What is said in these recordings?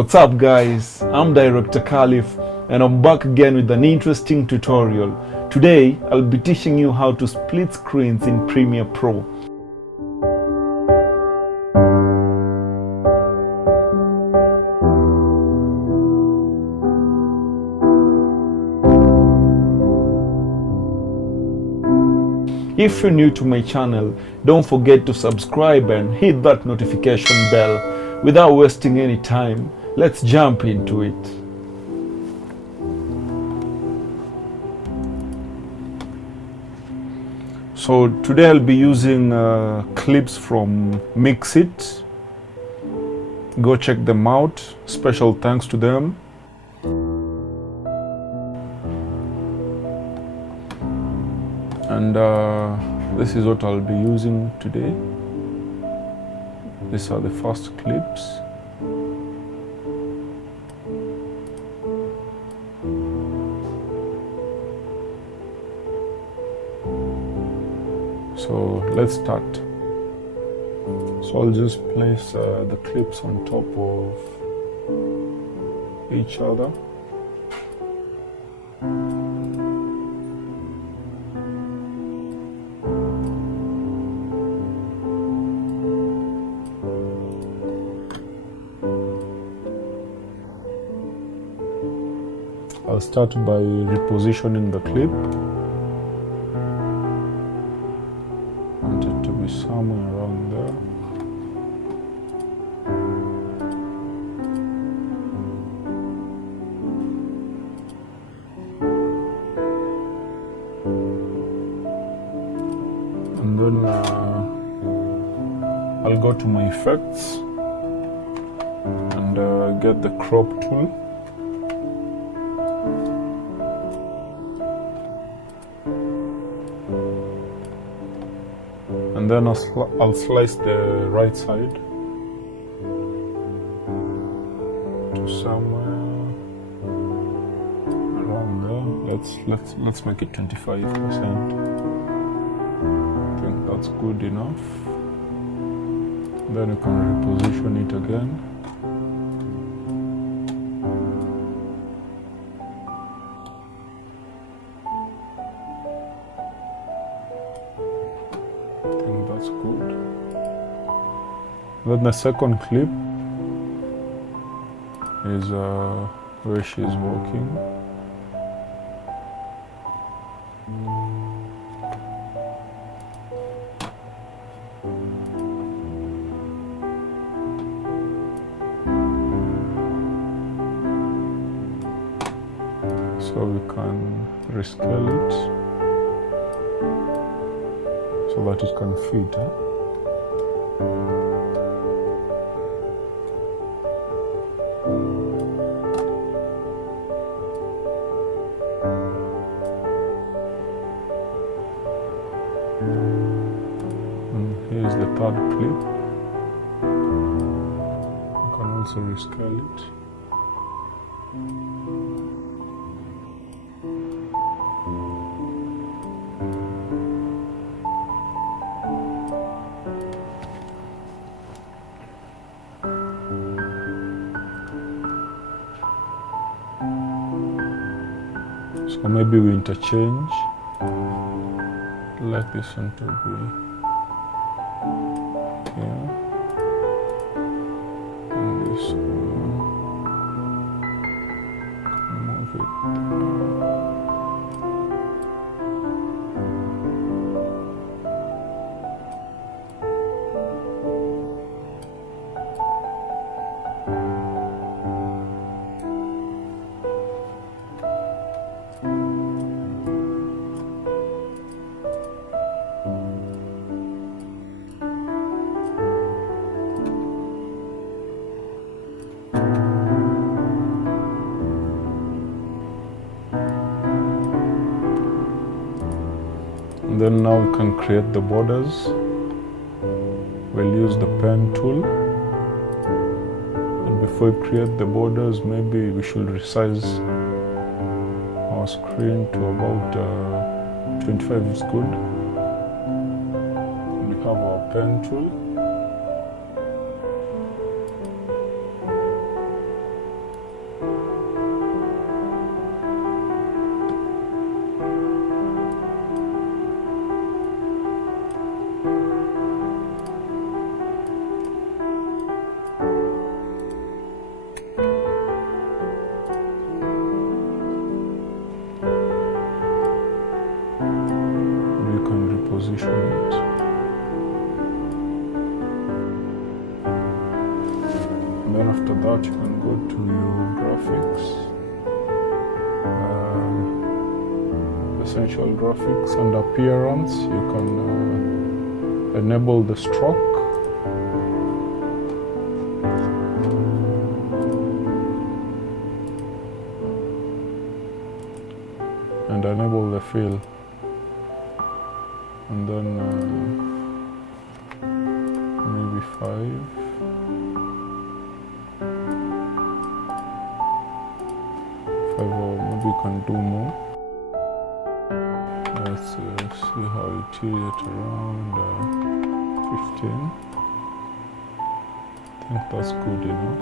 What's up guys, I'm Director Khalif and I'm back again with an interesting tutorial. Today I'll be teaching you how to split screens in Premiere Pro. If you're new to my channel, don't forget to subscribe and hit that notification bell. Without wasting any time, let's jump into it. So today I'll be using clips from Mixit. Go check them out. Special thanks to them. And this is what I'll be using today. These are the first clips. So let's start. So I'll just place the clips on top of each other. I'll start by repositioning the clip. I want it to be somewhere around there. And then I'll go to my effects and get the crop tool. And then I'll slice the right side to somewhere around there. Let's make it 25%. I think that's good enough. Then you can reposition it again. That's good. Then the second clip is where she's walking. So we can rescale it so that it can fit. And here's the third clip. You can also rescale it. So maybe we interchange. Like this one to be here, and this one, move it. And then now we can create the borders. We'll use the pen tool. And before we create the borders, maybe we should resize our screen to about 25 is good. We have our pen tool. And then after that you can go to your graphics, essential graphics, and appearance. You can enable the stroke, and enable the fill, and then maybe 5. Or maybe you can do more. Let's see how it is at around 15. I think that's good enough.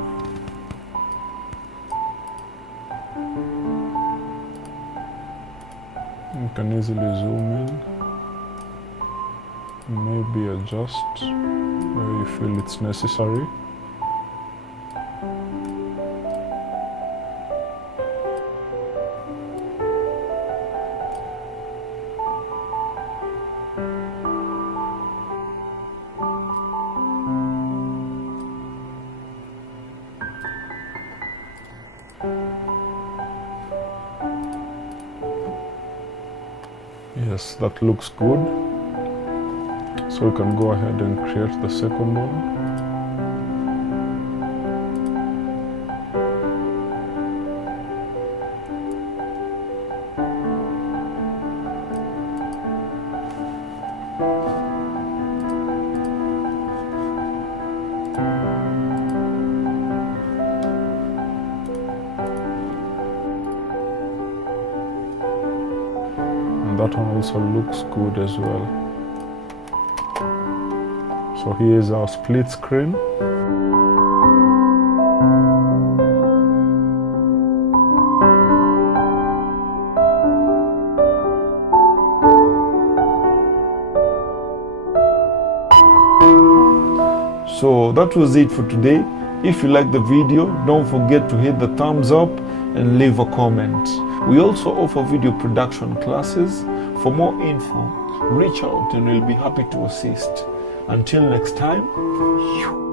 You can easily zoom in, maybe adjust where you feel it's necessary. Yes, that looks good. So we can go ahead and create the second one. That one also looks good as well. So here is our split screen. So that was it for today. If you like the video, don't forget to hit the thumbs up and leave a comment. We also offer video production classes. For more info, reach out and we'll be happy to assist. Until next time.